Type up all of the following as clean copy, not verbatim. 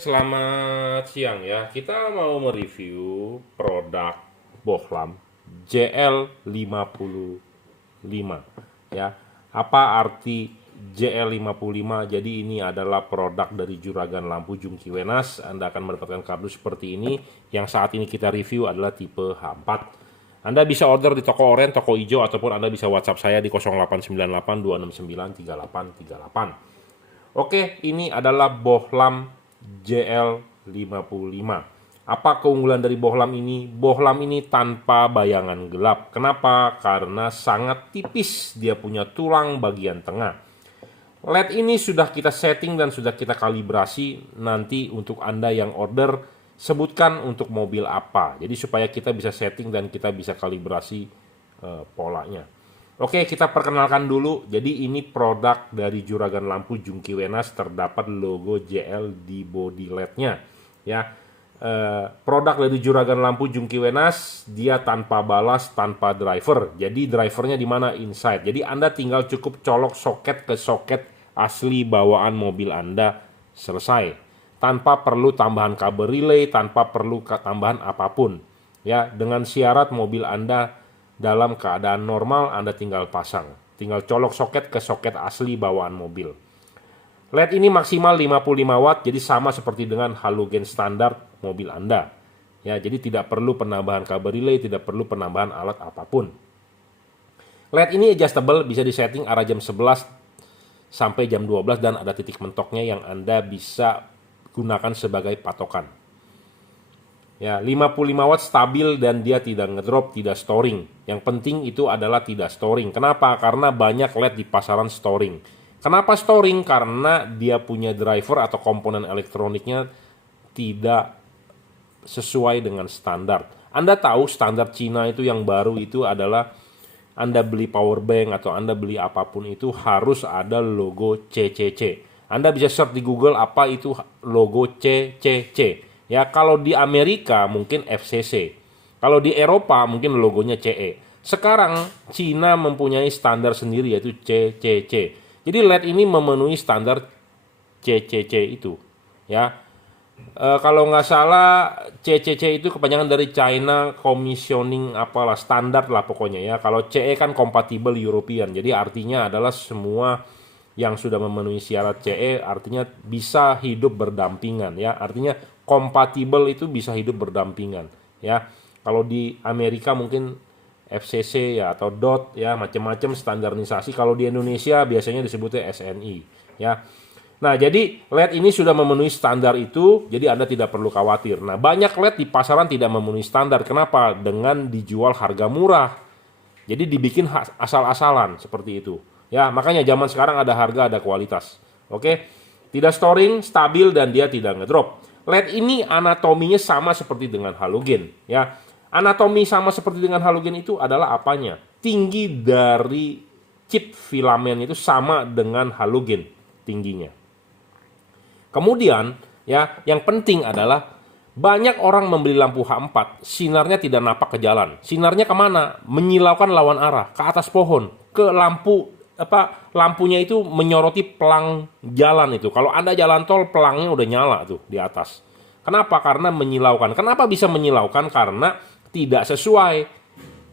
Selamat siang ya. Kita mau mereview produk Bohlam JL55 ya. Apa arti JL55? Jadi ini adalah produk dari juragan lampu Jungki Wenas. Anda akan mendapatkan kardus seperti ini. Yang saat ini kita review adalah tipe H4. Anda bisa order di toko oranye, toko hijau, ataupun Anda bisa WhatsApp saya di 0898 269 3838. Oke, ini adalah Bohlam JL55. Apa keunggulan dari bohlam ini? Bohlam ini tanpa bayangan gelap. Kenapa? Karena sangat tipis, dia punya tulang bagian tengah. LED ini sudah kita setting dan sudah kita kalibrasi. Nanti untuk Anda yang order, sebutkan untuk mobil apa. Jadi supaya kita bisa setting dan kita bisa kalibrasi polanya. Oke, kita perkenalkan dulu. Jadi ini produk dari juragan lampu Jungki Wenas, terdapat logo JL di body LED-nya. Ya, produk dari juragan lampu Jungki Wenas, dia tanpa balas, tanpa driver. Jadi drivernya di mana? Inside. Jadi Anda tinggal cukup colok soket ke soket asli bawaan mobil Anda, selesai. Tanpa perlu tambahan kabel relay, tanpa perlu tambahan apapun. Ya, dengan syarat mobil Anda dalam keadaan normal, Anda tinggal pasang. Tinggal colok soket ke soket asli bawaan mobil. LED ini maksimal 55 watt, jadi sama seperti dengan halogen standar mobil Anda. Ya, jadi tidak perlu penambahan kabel relay, tidak perlu penambahan alat apapun. LED ini adjustable, bisa disetting arah jam 11 sampai jam 12 dan ada titik mentoknya yang Anda bisa gunakan sebagai patokan. Ya, 55 watt stabil dan dia tidak ngedrop, tidak storing. Yang penting itu adalah tidak storing. Kenapa? Karena banyak LED di pasaran storing. Kenapa storing? Karena dia punya driver atau komponen elektroniknya tidak sesuai dengan standar. Anda tahu standar Cina itu yang baru itu adalah Anda beli power bank atau Anda beli apapun itu harus ada logo CCC. Anda bisa search di Google apa itu logo CCC. Ya, kalau di Amerika mungkin FCC. Kalau di Eropa mungkin logonya CE. Sekarang Cina mempunyai standar sendiri yaitu CCC. Jadi LED ini memenuhi standar CCC itu. Ya, kalau nggak salah CCC itu kepanjangan dari China Commissioning apalah, standar lah pokoknya ya. Kalau CE kan Compatible European. Jadi artinya adalah semua yang sudah memenuhi syarat CE artinya bisa hidup berdampingan ya. Artinya kompatibel itu bisa hidup berdampingan ya. Kalau di Amerika mungkin FCC ya atau DOT ya, macam-macam standarisasi. Kalau di Indonesia biasanya disebutnya SNI ya. Nah, jadi LED ini sudah memenuhi standar itu, jadi Anda tidak perlu khawatir. Nah, banyak LED di pasaran tidak memenuhi standar. Kenapa? Dengan dijual harga murah. Jadi dibikin asal-asalan seperti itu. Ya, makanya zaman sekarang ada harga, ada kualitas. Oke. Tidak storing, stabil dan dia tidak ngedrop. LED ini anatominya sama seperti dengan halogen, ya. Anatomi sama seperti dengan halogen itu adalah apanya? Tinggi dari chip filamen itu sama dengan halogen tingginya. Kemudian, ya, yang penting adalah banyak orang membeli lampu H4, sinarnya tidak napak ke jalan. Sinarnya kemana? Menyilaukan lawan arah, ke atas pohon, ke lampu lampunya itu menyoroti pelang jalan itu. Kalau Anda jalan tol, pelangnya udah nyala tuh di atas. Kenapa? Karena menyilaukan. Kenapa bisa menyilaukan? Karena tidak sesuai.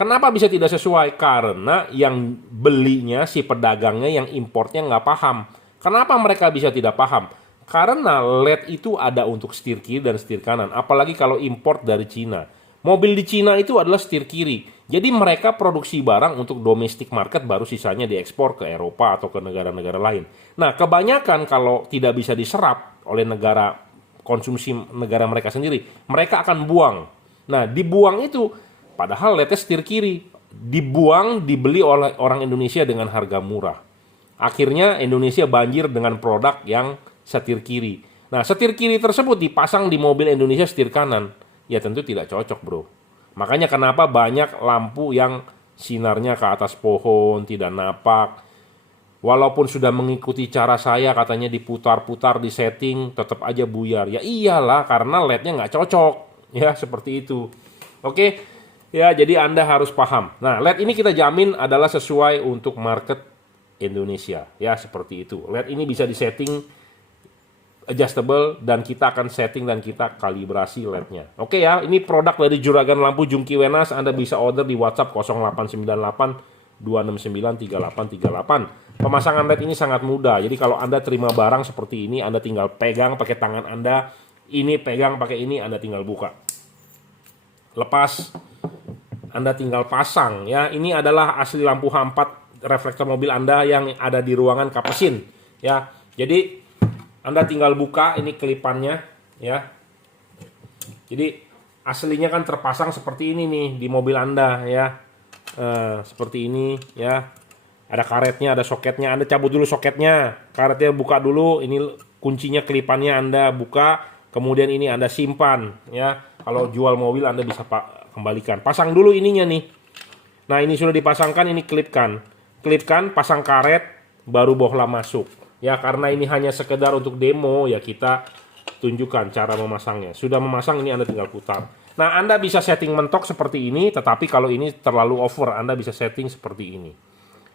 Kenapa bisa tidak sesuai? Karena yang belinya, si pedagangnya, yang importnya nggak paham. Kenapa mereka bisa tidak paham? Karena LED itu ada untuk setir kiri dan setir kanan. Apalagi kalau import dari Cina. Mobil di Cina itu adalah setir kiri. Jadi mereka produksi barang untuk domestic market, baru sisanya diekspor ke Eropa atau ke negara-negara lain. Nah, kebanyakan kalau tidak bisa diserap oleh negara konsumsi negara mereka sendiri, mereka akan buang. Nah, dibuang itu, padahal LED setir kiri. Dibuang, dibeli oleh orang Indonesia dengan harga murah. Akhirnya Indonesia banjir dengan produk yang setir kiri. Nah, setir kiri tersebut dipasang di mobil Indonesia setir kanan. Ya tentu tidak cocok, bro. Makanya kenapa banyak lampu yang sinarnya ke atas pohon, tidak napak. Walaupun sudah mengikuti cara saya, katanya diputar-putar, di setting, tetap aja buyar. Ya iyalah, karena LED-nya nggak cocok. Ya, seperti itu. Oke, ya jadi Anda harus paham. Nah, LED ini kita jamin adalah sesuai untuk market Indonesia. Ya, seperti itu. LED ini bisa disetting adjustable, dan kita akan setting dan kita kalibrasi LED-nya. Oke ya, ini produk dari Juragan Lampu Jungki Wenas. Anda bisa order di WhatsApp 0898 269 3838. Pemasangan LED ini sangat mudah. Jadi kalau Anda terima barang seperti ini, Anda tinggal pegang pakai tangan Anda. Ini pegang pakai ini, Anda tinggal buka. Lepas, Anda tinggal pasang ya. Ini adalah asli lampu H4 reflektor mobil Anda yang ada di ruangan kapesin ya. Jadi Anda tinggal buka ini kelipannya ya. Jadi aslinya kan terpasang seperti ini nih di mobil Anda ya. Seperti ini ya. Ada karetnya, ada soketnya. Anda cabut dulu soketnya, karetnya buka dulu. Ini kuncinya, kelipannya Anda buka. Kemudian ini Anda simpan ya. Kalau jual mobil Anda bisa kembalikan. Pasang dulu ininya nih. Nah ini sudah dipasangkan, ini klipkan. Klipkan, pasang karet, baru bohlam masuk. Ya karena ini hanya sekedar untuk demo ya, kita tunjukkan cara memasangnya. Sudah memasang, ini Anda tinggal putar. Nah Anda bisa setting mentok seperti ini, tetapi kalau ini terlalu over, Anda bisa setting seperti ini.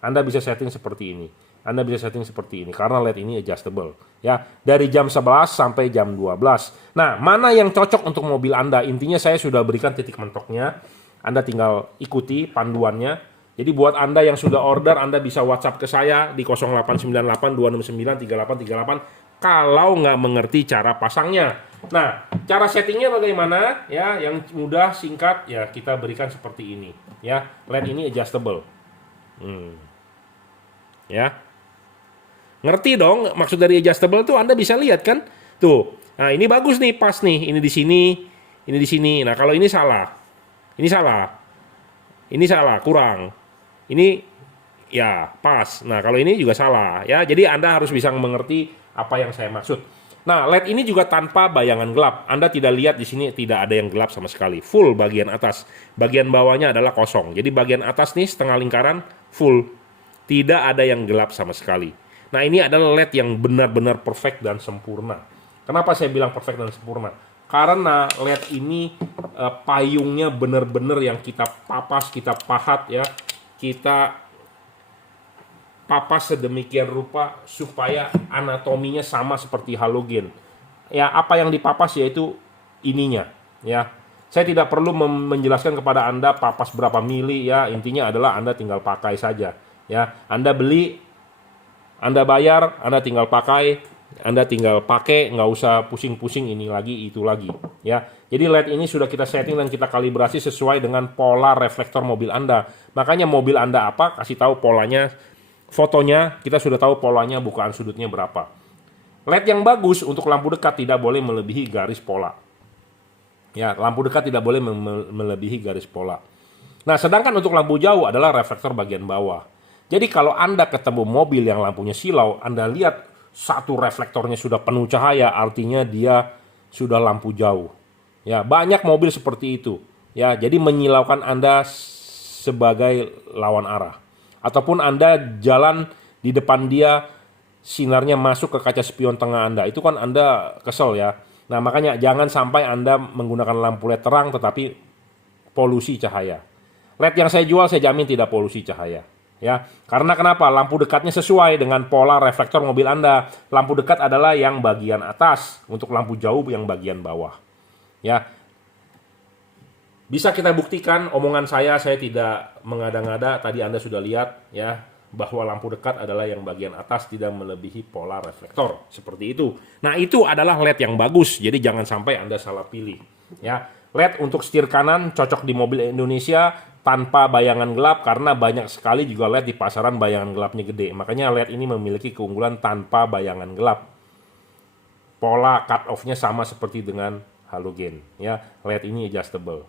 Anda bisa setting seperti ini. Anda bisa setting seperti ini karena LED ini adjustable ya, dari jam 11 sampai jam 12. Nah, mana yang cocok untuk mobil Anda? Intinya saya sudah berikan titik mentoknya. Anda tinggal ikuti panduannya. Jadi buat Anda yang sudah order, Anda bisa WhatsApp ke saya di 0898 269 3838 kalau nggak mengerti cara pasangnya. Nah, cara settingnya bagaimana? Ya, yang mudah, singkat ya kita berikan seperti ini. Ya, LED ini adjustable. Ya. Ngerti dong maksud dari adjustable tuh, Anda bisa lihat kan? Tuh. Nah, ini bagus nih, pas nih. Ini di sini, ini di sini. Nah, kalau ini salah. Ini salah. Ini salah, kurang. Ini ya pas. Nah, kalau ini juga salah ya. Jadi Anda harus bisa mengerti apa yang saya maksud. Nah, LED ini juga tanpa bayangan gelap. Anda tidak lihat di sini, tidak ada yang gelap sama sekali. Full bagian atas. Bagian bawahnya adalah kosong. Jadi bagian atas nih setengah lingkaran full. Tidak ada yang gelap sama sekali. Nah ini adalah LED yang benar-benar perfect dan sempurna. Kenapa saya bilang perfect dan sempurna? Karena LED ini payungnya benar-benar yang kita papas, kita pahat ya. Kita papas sedemikian rupa supaya anatominya sama seperti halogen. Ya apa yang dipapas yaitu ininya ya. Saya tidak perlu menjelaskan kepada Anda papas berapa mili ya. Intinya adalah Anda tinggal pakai saja ya. Anda beli, Anda bayar, Anda tinggal pakai, Anda tinggal pakai, nggak usah pusing-pusing ini lagi, itu lagi. Ya, jadi LED ini sudah kita setting dan kita kalibrasi sesuai dengan pola reflektor mobil Anda. Makanya mobil Anda apa, kasih tahu polanya, fotonya, kita sudah tahu polanya, bukaan sudutnya berapa. LED yang bagus untuk lampu dekat tidak boleh melebihi garis pola. Ya, lampu dekat tidak boleh melebihi garis pola. Nah, sedangkan untuk lampu jauh adalah reflektor bagian bawah. Jadi kalau Anda ketemu mobil yang lampunya silau, Anda lihat satu reflektornya sudah penuh cahaya, artinya dia sudah lampu jauh. Ya, banyak mobil seperti itu. Ya, jadi menyilaukan Anda sebagai lawan arah. Ataupun Anda jalan di depan dia, sinarnya masuk ke kaca spion tengah Anda. Itu kan Anda kesel ya. Nah, makanya jangan sampai Anda menggunakan lampu LED terang tetapi polusi cahaya. LED yang saya jual saya jamin tidak polusi cahaya. Ya, karena kenapa? Lampu dekatnya sesuai dengan pola reflektor mobil Anda. Lampu dekat adalah yang bagian atas, untuk lampu jauh yang bagian bawah. Ya. Bisa kita buktikan omongan saya tidak mengada-ngada. Tadi Anda sudah lihat ya, bahwa lampu dekat adalah yang bagian atas tidak melebihi pola reflektor. Seperti itu. Nah, itu adalah LED yang bagus. Jadi jangan sampai Anda salah pilih. Ya, LED untuk setir kanan cocok di mobil Indonesia tanpa bayangan gelap karena banyak sekali juga LED di pasaran bayangan gelapnya gede. Makanya LED ini memiliki keunggulan tanpa bayangan gelap. Pola cut off-nya sama seperti dengan halogen ya. LED ini adjustable.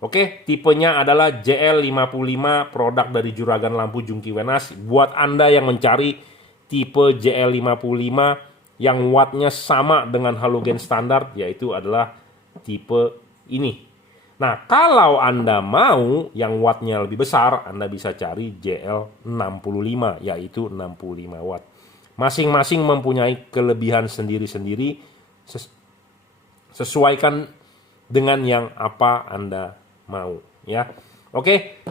Oke, tipenya adalah JL55, produk dari Juragan Lampu Jungki Wenas. Buat Anda yang mencari tipe JL55 yang wattnya sama dengan halogen standar, yaitu adalah tipe ini. Nah, kalau Anda mau yang wattnya lebih besar, Anda bisa cari JL65, yaitu 65 watt. Masing-masing mempunyai kelebihan sendiri-sendiri, sesuaikan dengan yang apa Anda mau. Ya, oke.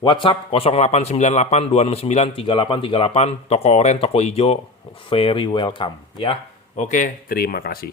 WhatsApp 0898 269 3838, toko oranye, toko hijau, very welcome ya. Oke, terima kasih.